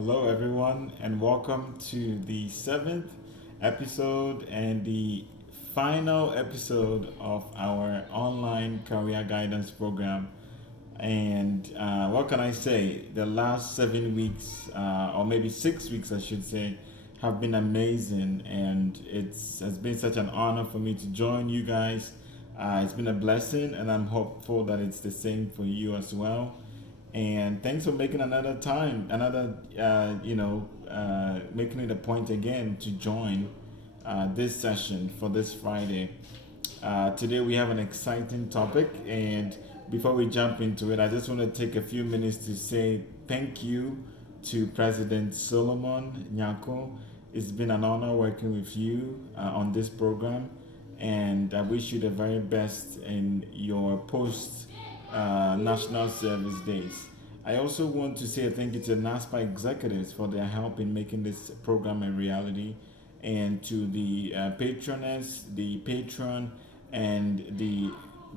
Hello, everyone, and welcome to the seventh episode and the final episode of our online career guidance program. And what can I say? The last 7 weeks, or maybe 6 weeks, I should say, have been amazing, and has been such an honor for me to join you guys. It's been a blessing, and I'm hopeful that it's the same for you as well. And thanks for making making it a point again to join this session for this Friday. Today we have an exciting topic, and before we jump into it, I just want to take a few minutes to say thank you to President Solomon Nyako. It's been an honor working with you on this program, and I wish you the very best in your post National Service Days. I also want to say a thank you to NASPA executives for their help in making this program a reality, and to the patroness, the patron, and the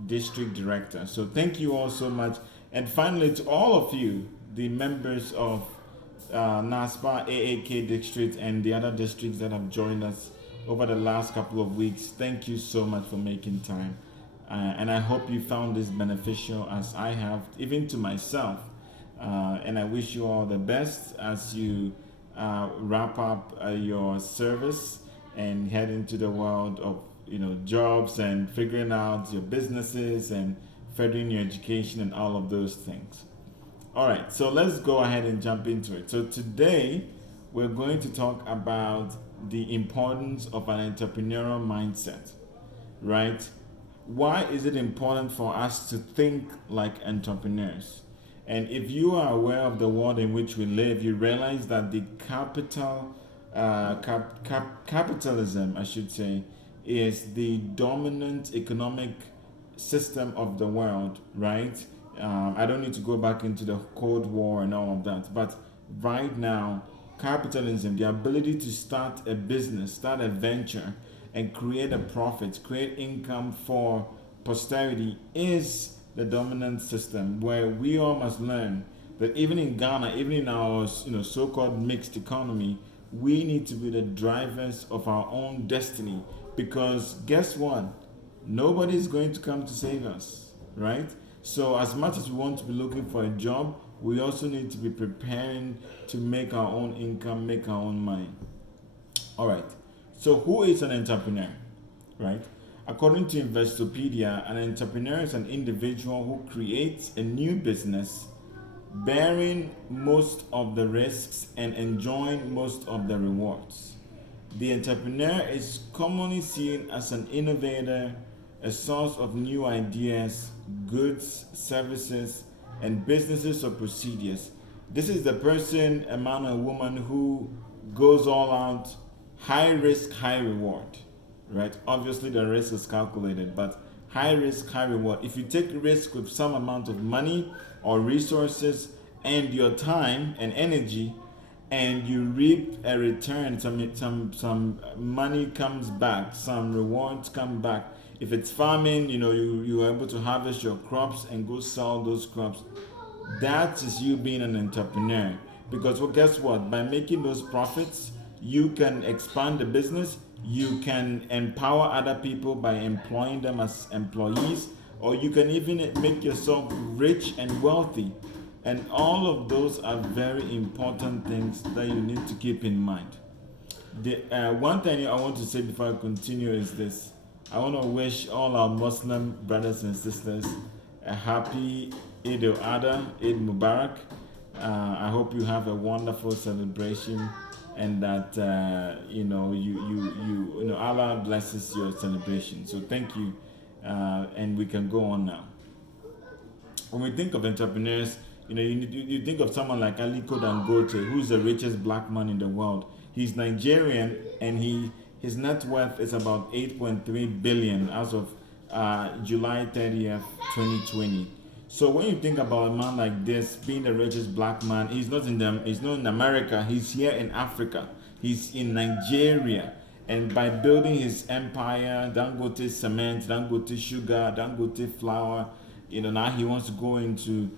district director. So thank you all so much. And finally, to all of you, the members of NASPA, AAK district, and the other districts that have joined us over the last couple of weeks, thank you so much for making time. And I hope you found this beneficial as I have, even to myself. And I wish you all the best as you wrap up your service and head into the world of jobs and figuring out your businesses and furthering your education and all of those things. All right, so let's go ahead and jump into it. So today we're going to talk about the importance of an entrepreneurial mindset, right? Why is it important for us to think like entrepreneurs? And if you are aware of the world in which we live, you realize that the capitalism, I should say, is the dominant economic system of the world, right? I don't need to go back into the Cold War and all of that, but right now, capitalism, the ability to start a business, start a venture, and create a profit, create income for posterity is the dominant system, where we all must learn that even in Ghana, even in our so-called mixed economy, we need to be the drivers of our own destiny. Because guess what? Nobody's going to come to save us, right? So as much as we want to be looking for a job, we also need to be preparing to make our own income, make our own money. All right. So who is an entrepreneur, right? According to Investopedia, an entrepreneur is an individual who creates a new business, bearing most of the risks and enjoying most of the rewards. The entrepreneur is commonly seen as an innovator, a source of new ideas, goods, services, and businesses or procedures. This is the person, a man or woman, who goes all out, high risk, high reward, right? Obviously, the risk is calculated, but high risk, high reward. If you take risk with some amount of money or resources and your time and energy, and you reap a return, some money comes back, some rewards come back. If it's farming, you are able to harvest your crops and go sell those crops. That is you being an entrepreneur. Because guess what? By making those profits, you can expand the business, you can empower other people by employing them as employees, or you can even make yourself rich and wealthy. And all of those are very important things that you need to keep in mind. The one thing I want to say before I continue is this. I want to wish all our Muslim brothers and sisters a happy Eid al-Adha, Eid Mubarak. I hope you have a wonderful celebration, and that Allah blesses your celebration. So thank you, and we can go on now. When we think of entrepreneurs, you think of someone like Aliko Dangote, who's the richest black man in the world. He's Nigerian, and his net worth is about 8.3 billion as of July 30th, 2020. So when you think about a man like this being the richest black man, he's not in America, he's here in Africa, he's in Nigeria. And by building his empire, Dangote cement, Dangote sugar, Dangote flour, now he wants to go into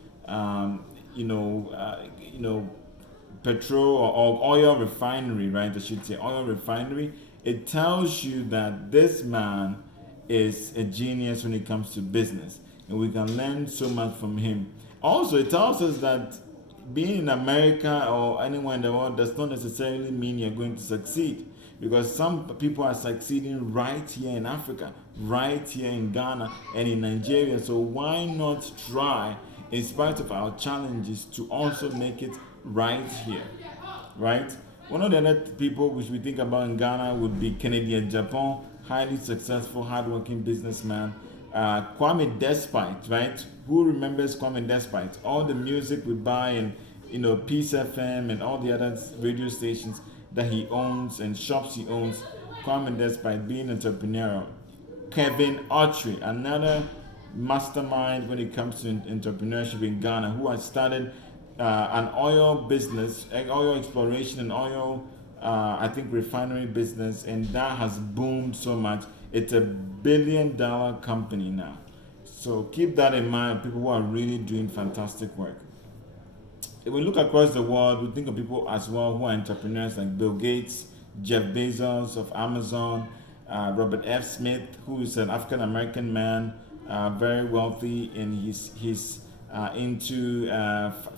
petrol or oil refinery, right? I should say oil refinery. It tells you that this man is a genius when it comes to business, and we can learn so much from him. Also, it tells us that being in America or anywhere in the world does not necessarily mean you're going to succeed, because some people are succeeding right here in Africa, right here in Ghana and in Nigeria. So why not try, in spite of our challenges, to also make it right here, right? One of the other people which we think about in Ghana would be Canadian Japan, highly successful, hardworking businessman. Kwame Despite, right? Who remembers Kwame Despite? All the music we buy and Peace FM and all the other radio stations that he owns and shops he owns. Kwame Despite being entrepreneurial. Kevin Autry, another mastermind when it comes to entrepreneurship in Ghana, who has started an oil business, oil exploration and oil, I think refinery business, and that has boomed so much. It's $1 billion company now. So keep that in mind, people who are really doing fantastic work. If we look across the world, we think of people as well who are entrepreneurs like Bill Gates, Jeff Bezos of Amazon, Robert F. Smith, who is an African American man, very wealthy, and he's into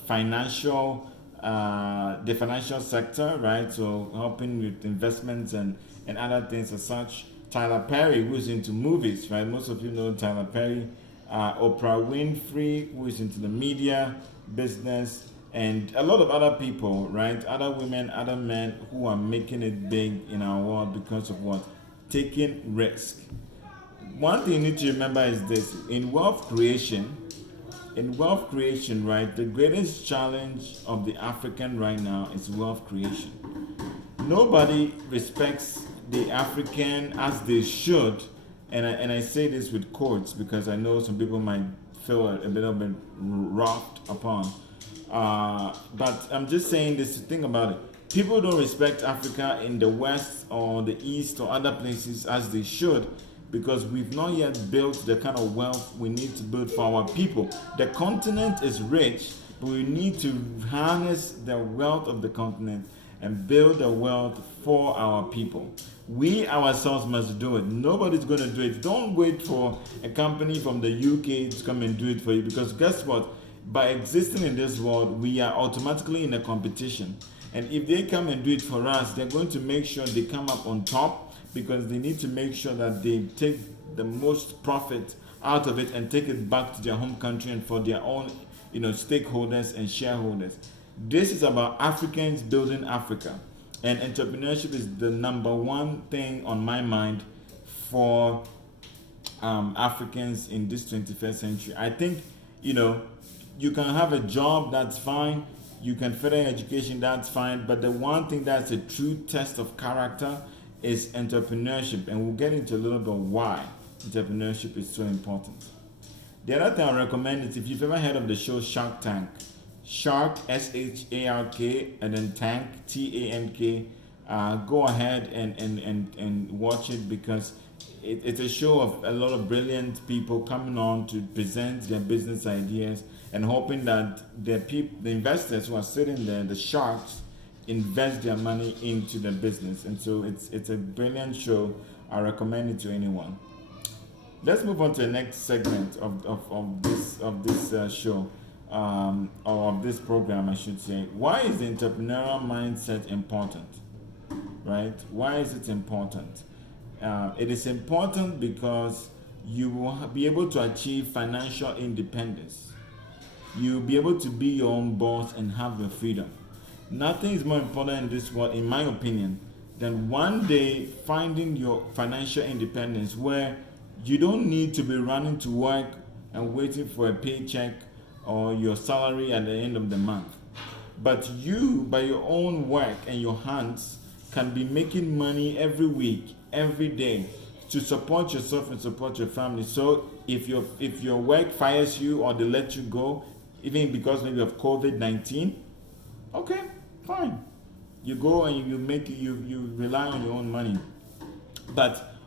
financial, the financial sector, right? So helping with investments and other things as such. Tyler Perry, who is into movies, right? Most of you know Tyler Perry. Oprah Winfrey, who is into the media business, and a lot of other people, right? Other women, other men who are making it big in our world because of what? Taking risk. One thing you need to remember is this: in wealth creation, right, the greatest challenge of the African right now is wealth creation. Nobody respects the African as they should, and I say this with quotes because I know some people might feel a little bit rocked upon. But I'm just saying this to think about it. People don't respect Africa in the West or the East or other places as they should, because we've not yet built the kind of wealth we need to build for our people. The continent is rich, but we need to harness the wealth of the continent and build the wealth for our people. We ourselves must do it. Nobody's going to do it. Don't wait for a company from the UK to come and do it for you, because guess what? By existing in this world, we are automatically in a competition. And if they come and do it for us, they're going to make sure they come up on top, because they need to make sure that they take the most profit out of it and take it back to their home country and for their own, stakeholders and shareholders. This is about Africans building Africa, and entrepreneurship is the number one thing on my mind for Africans in this 21st century. I think, you can have a job, that's fine. You can further education, that's fine. But the one thing that's a true test of character is entrepreneurship, and we'll get into a little bit why entrepreneurship is so important. The other thing I recommend is, if you've ever heard of the show Shark Tank, Shark, SHARK, and then Tank, TANK, go ahead and watch it, because it's a show of a lot of brilliant people coming on to present their business ideas and hoping that the investors who are sitting there, the sharks, invest their money into the business. And so it's a brilliant show. I recommend it to anyone. Let's move on to the next segment of this show, or of this program, I should say. Why is the entrepreneurial mindset important? Right? Why is it important? It is important because you will be able to achieve financial independence. You'll be able to be your own boss and have your freedom. Nothing is more important in this world, in my opinion, than one day finding your financial independence, where you don't need to be running to work and waiting for a paycheck or your salary at the end of the month. But you, by your own work and your hands, can be making money every week, every day, to support yourself and support your family. So if your work fires you or they let you go, even because maybe of COVID-19, okay, fine. You go and you rely on your own money. But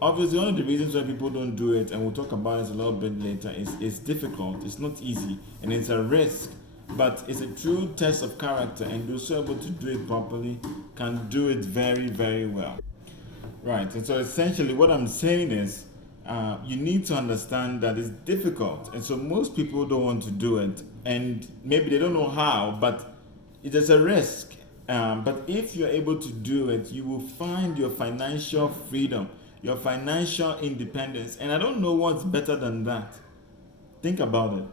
obviously, one of the reasons why people don't do it, and we'll talk about it a little bit later, is it's difficult, it's not easy, and it's a risk. but it's a true test of character, and those who are able to do it properly can do it very, very well. Right, and so essentially what I'm saying is you need to understand that it's difficult, and so most people don't want to do it, and maybe they don't know how, but it is a risk. But if you're able to do it, you will find your financial freedom, your financial independence, and I don't know what's better than that. Think about it.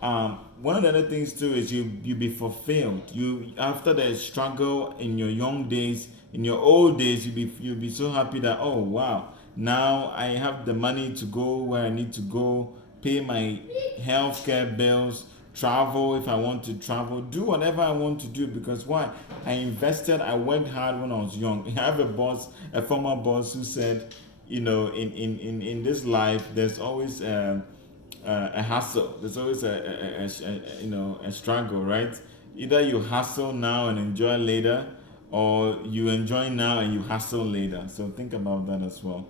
One of the other things too is you be fulfilled. You, after the struggle in your young days, in your old days, you'll be so happy that, oh wow, now I have the money to go where I need to go, pay my healthcare bills, travel if I want to travel, do whatever I want to do, because why? I invested, I worked hard when I was young. I have a former boss who said, in this life there's always a hustle. There's always a struggle, right? Either you hustle now and enjoy later, or you enjoy now and you hustle later. So think about that as well.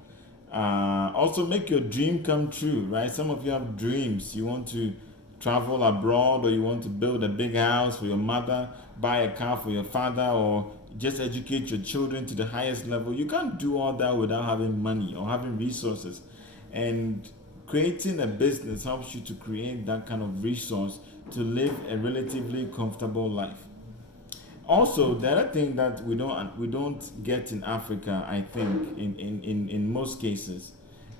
Also, make your dream come true, right? Some of you have dreams. You want to travel abroad, or you want to build a big house for your mother, buy a car for your father, or just educate your children to the highest level. You can't do all that without having money or having resources. And creating a business helps you to create that kind of resource to live a relatively comfortable life. Also, the other thing that we don't get in Africa, I think, in most cases,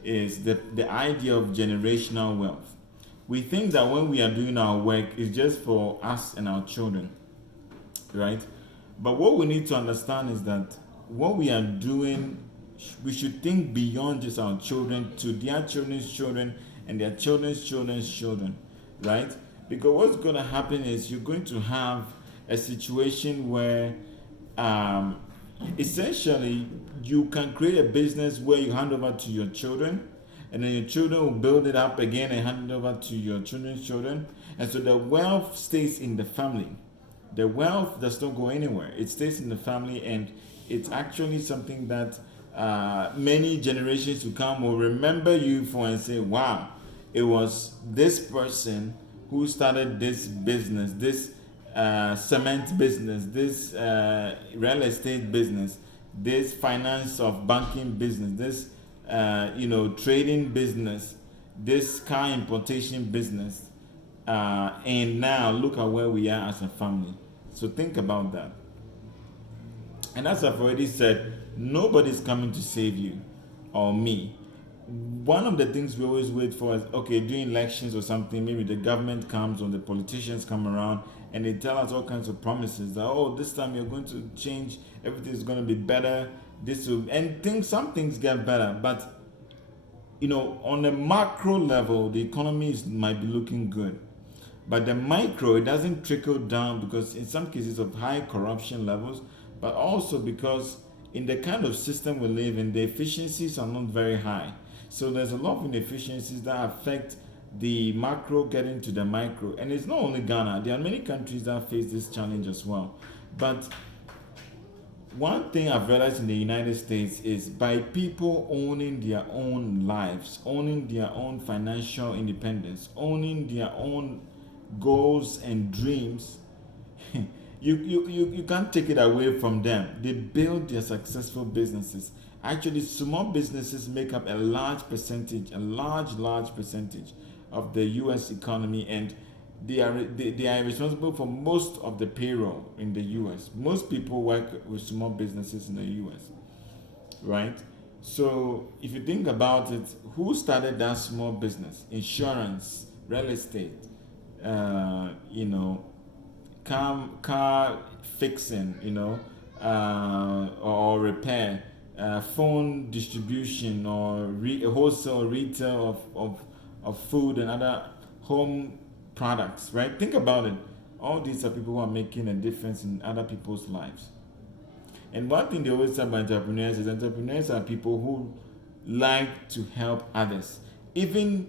is the idea of generational wealth. We think that when we are doing our work, it's just for us and our children, right? But what we need to understand is that what we are doing, we should think beyond just our children to their children's children and their children's children's children, right? Because what's going to happen is you're going to have a situation where essentially you can create a business where you hand over to your children, and then your children will build it up again and hand it over to your children's children. And so the wealth stays in the family. The wealth does not go anywhere. It stays in the family, and it's actually something that many generations to come will remember you for and say, wow, it was this person who started this business, this cement business, this real estate business, this finance of banking business, this trading business, this car importation business, and now look at where we are as a family. So think about that. And as I've already said, nobody's coming to save you or me. One of the things we always wait for is, okay, during elections or something, maybe the government comes or the politicians come around and they tell us all kinds of promises that, oh, this time you're going to change, everything's going to be better, some things get better. But on a macro level, the economy might be looking good. But the micro, it doesn't trickle down, because in some cases of high corruption levels, but also because in the kind of system we live in, the efficiencies are not very high. So there's a lot of inefficiencies that affect the macro getting to the micro. And it's not only Ghana, there are many countries that face this challenge as well. But one thing I've realized in the United States is, by people owning their own lives, owning their own financial independence, owning their own goals and dreams, you can't take it away from them. They build their successful businesses. Actually, small businesses make up a large percentage of the U.S. economy, and they are responsible for most of the payroll in the U.S. Most people work with small businesses in the U.S., right? So if you think about it, who started that small business? Insurance, real estate, car fixing, or repair, phone distribution, or wholesale retail of food and other home products, right? Think about it. All these are people who are making a difference in other people's lives. And one thing they always say about entrepreneurs are people who like to help others, even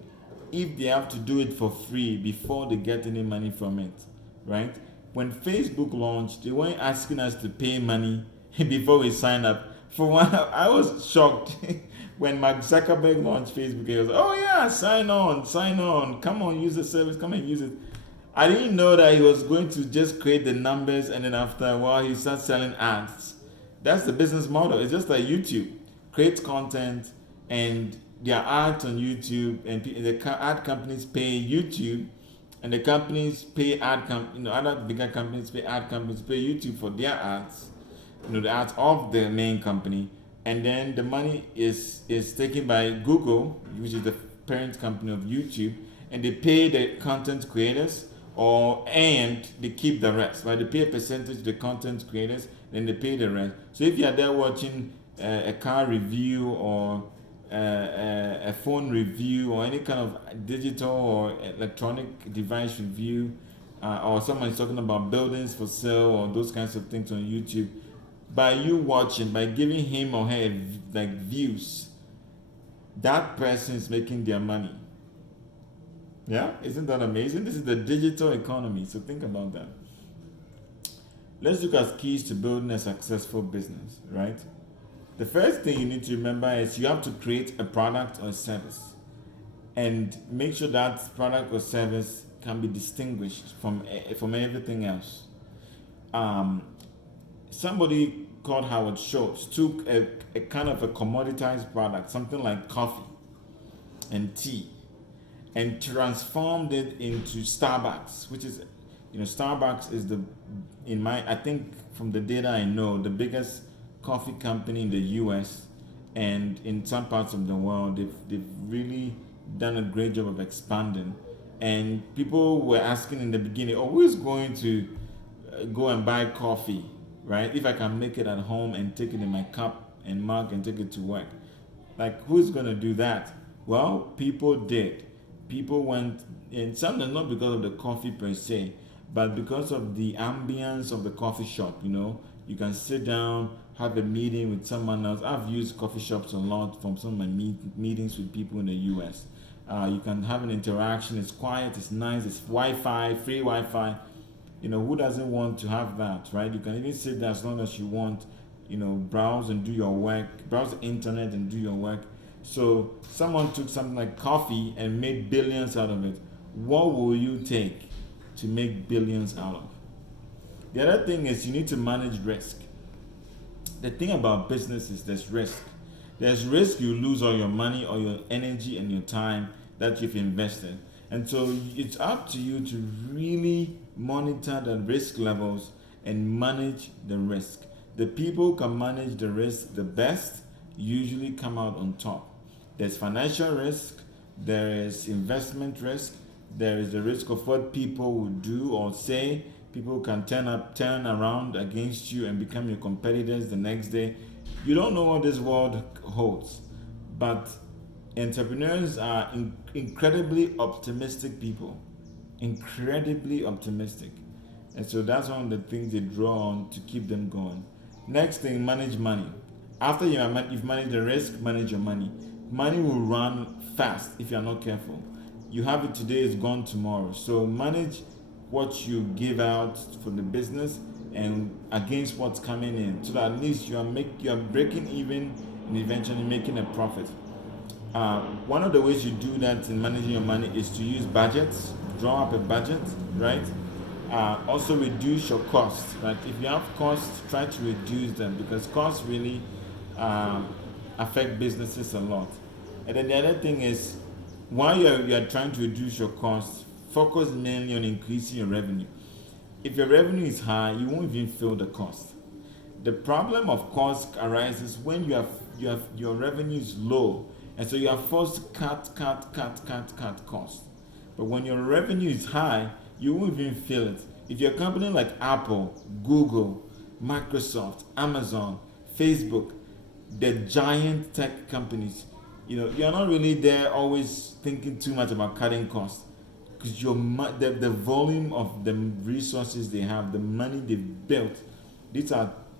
if they have to do it for free before they get any money from it, right? When Facebook launched, they weren't asking us to pay money before we sign up. For one, I was shocked when Mark Zuckerberg launched Facebook. He was, oh yeah, sign on, come on, use the service, come and use it. I didn't know that he was going to just create the numbers and then after a while he starts selling ads. That's the business model. It's just like YouTube. Create content and there are ads on YouTube, and the ad companies pay YouTube, and the companies pay other bigger companies pay ad companies pay YouTube for their ads, the ads of the main company, and then the money is taken by Google, which is the parent company of YouTube, and they pay the content creators, and they keep the rest. Right? They pay a percentage to the content creators, then they pay the rest. So if you are there watching a car review or a phone review or any kind of digital or electronic device review, or someone is talking about buildings for sale or those kinds of things on YouTube, by you watching, by giving him or her like views, that person is making their money. Yeah, isn't that amazing? This is the digital economy, so think about that. Let's look at keys to building a successful business, right? The first thing you need to remember is you have to create a product or service and make sure that product or service can be distinguished from everything else. Somebody called Howard Schultz took a kind of a commoditized product, something like coffee and tea, and transformed it into Starbucks, which is, Starbucks is I think from the data I know, the biggest coffee company in the US, and in some parts of the world. They've really done a great job of expanding, and people were asking in the beginning, who is going to go and buy coffee, right? If I can make it at home and take it in my cup and mug and take it to work, like, who's going to do that? Well, people did. People went, and sometimes not because of the coffee per se, but because of the ambience of the coffee shop. You can sit down, have a meeting with someone else. I've used coffee shops a lot from some of my meetings with people in the US. You can have an interaction. It's quiet, it's nice, it's Wi-Fi, free Wi-Fi. Who doesn't want to have that, right? You can even sit there as long as you want, browse and do your work, browse the internet and do your work. So someone took something like coffee and made billions out of it. What will you take to make billions out of? The other thing is you need to manage risk. The thing about business is there's risk. There's risk you lose all your money or your energy and your time that you've invested. And so it's up to you to really monitor the risk levels and manage the risk. The people who can manage the risk the best usually come out on top. There's financial risk, there is investment risk, there is the risk of what people will do or say. People can turn around against you and become your competitors the next day. You don't know what this world holds, but entrepreneurs are incredibly optimistic people, incredibly optimistic, and so that's one of the things they draw on to keep them going. Next thing, manage money. After you've managed the risk, manage your money. Money will run fast if you're not careful. You have it today, it's gone tomorrow. So manage what you give out for the business and against what's coming in, so that at least you are breaking even and eventually making a profit. One of the ways you do that in managing your money is to use budgets. Draw up a budget, right? Also reduce your costs. Right? If you have costs, try to reduce them, because costs really affect businesses a lot. And then the other thing is, while you are trying to reduce your costs, focus mainly on increasing your revenue. If your revenue is high, you won't even feel the cost. The problem of cost arises when your revenue is low, and so you are forced to cut costs. But when your revenue is high, you won't even feel it. If you're a company like Apple, Google, Microsoft, Amazon, Facebook, the giant tech companies, you're not really there always thinking too much about cutting costs, because the volume of the resources they have, the money they've built,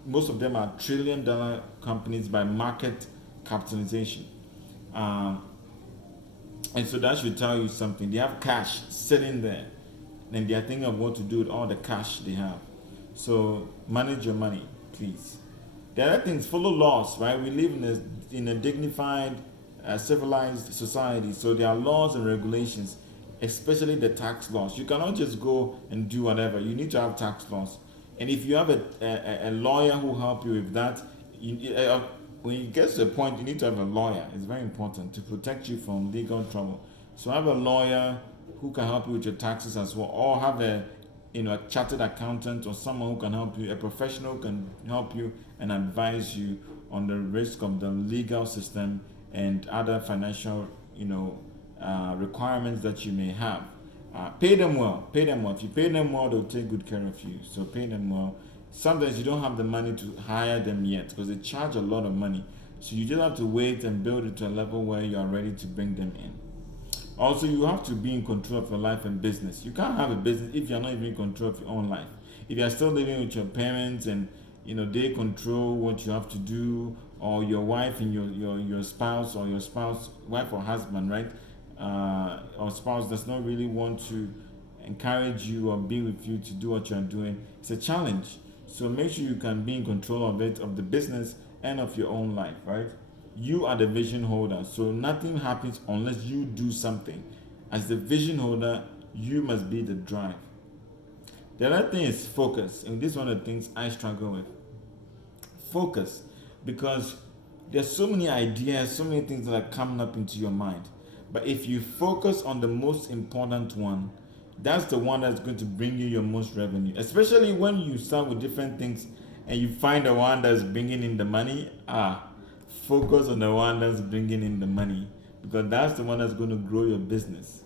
most of them are $1 trillion companies by market capitalization. And so that should tell you something. They have cash sitting there, and they are thinking of what to do with all the cash they have. So manage your money, please. The other things, follow laws, right? We live in a dignified, civilized society, so there are laws and regulations. especially the tax laws. You cannot just go and do whatever. You need to have tax laws. And if you have a lawyer who help you with that, when you get to the point, you need to have a lawyer. It's very important to protect you from legal trouble. So have a lawyer who can help you with your taxes as well, or have a chartered accountant or someone who can help you, a professional who can help you and advise you on the risk of the legal system and other financial requirements that you may have. Pay them well. Pay them well. If you pay them well, they'll take good care of you. So pay them well. Sometimes you don't have the money to hire them yet because they charge a lot of money. So you just have to wait and build it to a level where you are ready to bring them in. Also, you have to be in control of your life and business. You can't have a business if you're not even in control of your own life. If you're still living with your parents and they control what you have to do, or your wife and your spouse, or your spouse, wife or husband, right? Or spouse does not really want to encourage you or be with you to do what you're doing, it's a challenge. So make sure you can be in control of it, of the business and of your own life, right? You are the vision holder, so nothing happens unless you do something. As the vision holder, you must be the drive. The other thing is focus, and this is one of the things I struggle with. Focus, because there's so many ideas, so many things that are coming up into your mind. But if you focus on the most important one, that's the one that's going to bring you your most revenue. Especially when you start with different things and you find the one that's bringing in the money. Focus on the one that's bringing in the money, because that's the one that's going to grow your business.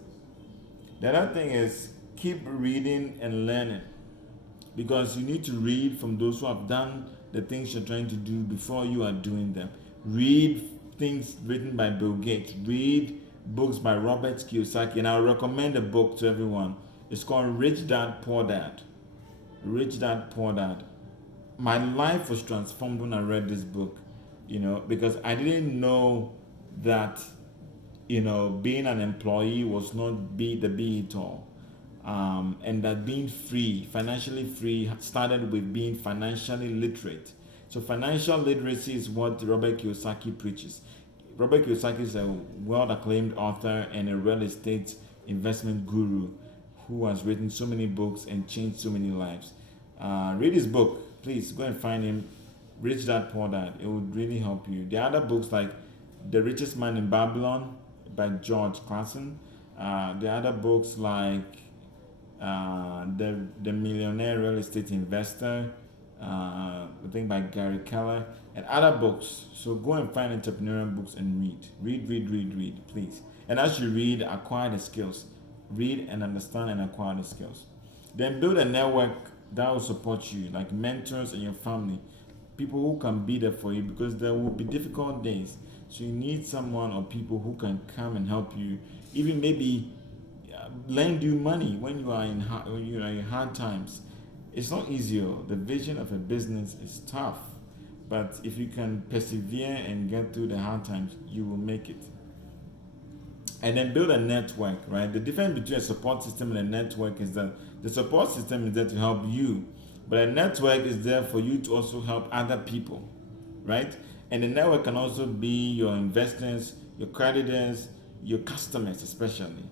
The other thing is keep reading and learning, because you need to read from those who have done the things you're trying to do before you are doing them. Read things written by Bill Gates. Read books by Robert Kiyosaki, and I'll recommend a book to everyone. It's called Rich Dad Poor Dad. Rich Dad Poor Dad. My life was transformed when I read this book, because I didn't know that, being an employee was not the be it all. And that being free, financially free, started with being financially literate. So financial literacy is what Robert Kiyosaki preaches. Robert Kiyosaki is a world-acclaimed author and a real estate investment guru who has written so many books and changed so many lives. Read his book. Please go and find him. Rich Dad Poor Dad. It would really help you. There are other books like The Richest Man in Babylon by George Clason. There are other books like the Millionaire Real Estate Investor, I think by Gary Keller, and other books. So go and find entrepreneurial books and read, please. And as you read, acquire the skills. Read and understand and acquire the skills. Then build a network that will support you, like mentors and your family, people who can be there for you, because there will be difficult days. So you need someone or people who can come and help you, even maybe lend you money when you are in hard times. It's not easy. The vision of a business is tough, but if you can persevere and get through the hard times, you will make it. And then build a network, right? The difference between a support system and a network is that the support system is there to help you, but a network is there for you to also help other people, right? And the network can also be your investors, your creditors, your customers especially.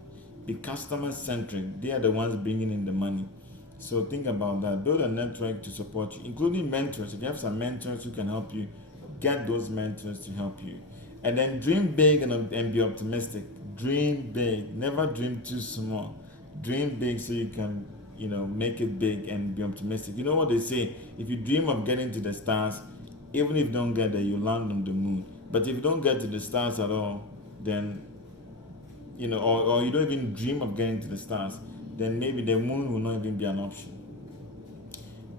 Be customer-centric. They are the ones bringing in the money. So think about that. Build a network to support you, including mentors. If you have some mentors who can help you, get those mentors to help you. And then dream big and be optimistic. Dream big. Never dream too small. Dream big so you can, make it big and be optimistic. You know what they say? If you dream of getting to the stars, even if you don't get there, you land on the moon. But if you don't get to the stars at all, then, or you don't even dream of getting to the stars, then maybe the moon will not even be an option.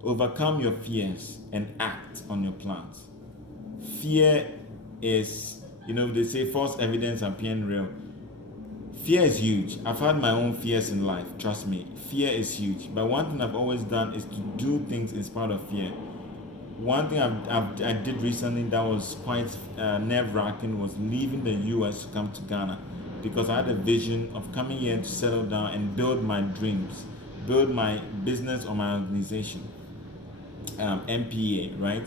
Overcome your fears and act on your plans. Fear is, they say false evidence appearing real. Fear is huge. I've had my own fears in life, trust me. Fear is huge. But one thing I've always done is to do things in spite of fear. One thing I did recently that was quite nerve-wracking was leaving the US to come to Ghana, because I had a vision of coming here to settle down and build my dreams, build my business or my organization, MPA, right?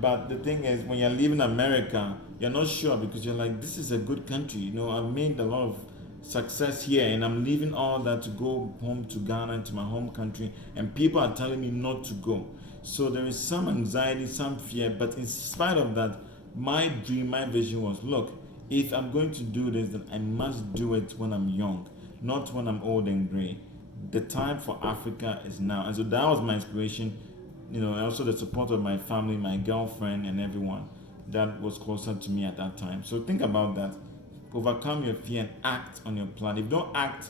But the thing is, when you're leaving America, you're not sure, because you're like, this is a good country. I've made a lot of success here, and I'm leaving all that to go home to Ghana, to my home country, and people are telling me not to go. So there is some anxiety, some fear, but in spite of that, my dream, my vision was, look, if I'm going to do this, then I must do it when I'm young, not when I'm old and gray. The time for Africa is now. And so that was my inspiration, and also the support of my family, my girlfriend, and everyone that was closer to me at that time. So think about that. Overcome your fear and act on your plan. If you don't act,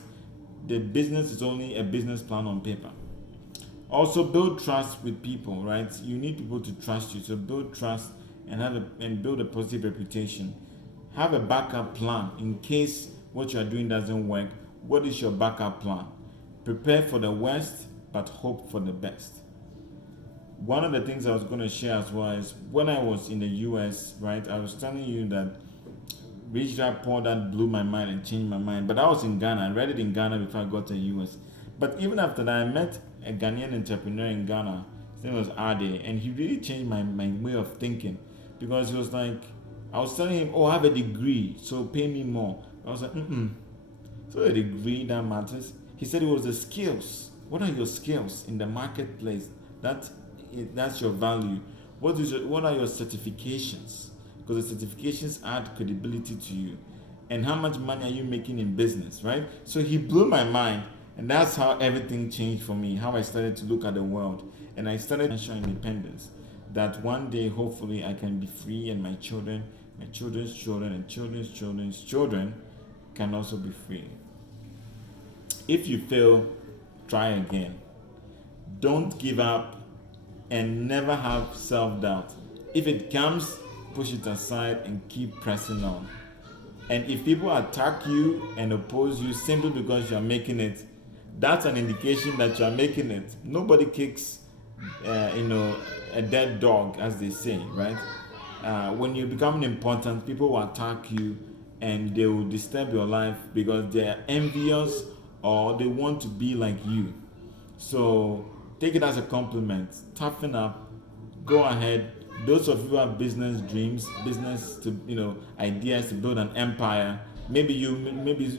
the business is only a business plan on paper. Also, build trust with people, right? You need people to trust you. So build trust and build a positive reputation. Have a backup plan in case what you are doing doesn't work. What is your backup plan? Prepare for the worst, but hope for the best. One of the things I was going to share as well is when I was in the US, right? I was telling you that Rich Dad Poor Dad blew my mind and changed my mind. But I was in Ghana. I read it in Ghana before I got to the US. But even after that, I met a Ghanaian entrepreneur in Ghana. His name was Ade, and he really changed my way of thinking, because he was like, I was telling him, oh, I have a degree, so pay me more. I was like, so a degree that matters? He said it was the skills. What are your skills in the marketplace? That's your value. What are your certifications? Because the certifications add credibility to you. And how much money are you making in business, right? So he blew my mind. And that's how everything changed for me, how I started to look at the world. And I started financial independence. That one day, hopefully, I can be free, and my children, my children's children, and children's children can also be free. If you fail, try again. Don't give up, and never have self-doubt. If it comes, push it aside and keep pressing on. And if people attack you and oppose you simply because you are making it, that's an indication that you are making it. Nobody kicks, a dead dog, as they say, right? When you become important, people will attack you and they will disturb your life because they are envious or they want to be like you. So take it as a compliment. Toughen up. Go ahead. Those of you who have business dreams, ideas to build an empire. Maybe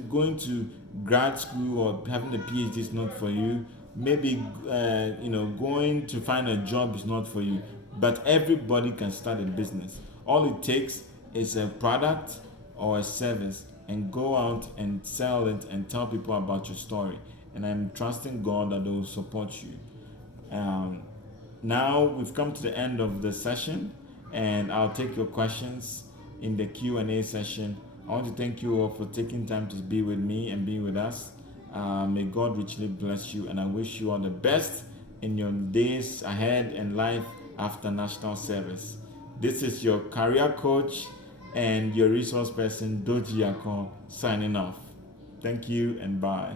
going to grad school or having a PhD is not for you. Maybe going to find a job is not for you. But everybody can start a business. All it takes is a product or a service, and go out and sell it and tell people about your story. And I'm trusting God that they will support you. Now we've come to the end of the session, and I'll take your questions in the Q&A session. I want to thank you all for taking time to be with me and be with us. May God richly bless you, and I wish you all the best in your days ahead and life after national service. This is your career coach and your resource person, Dodzi Yakor, signing off. Thank you and bye.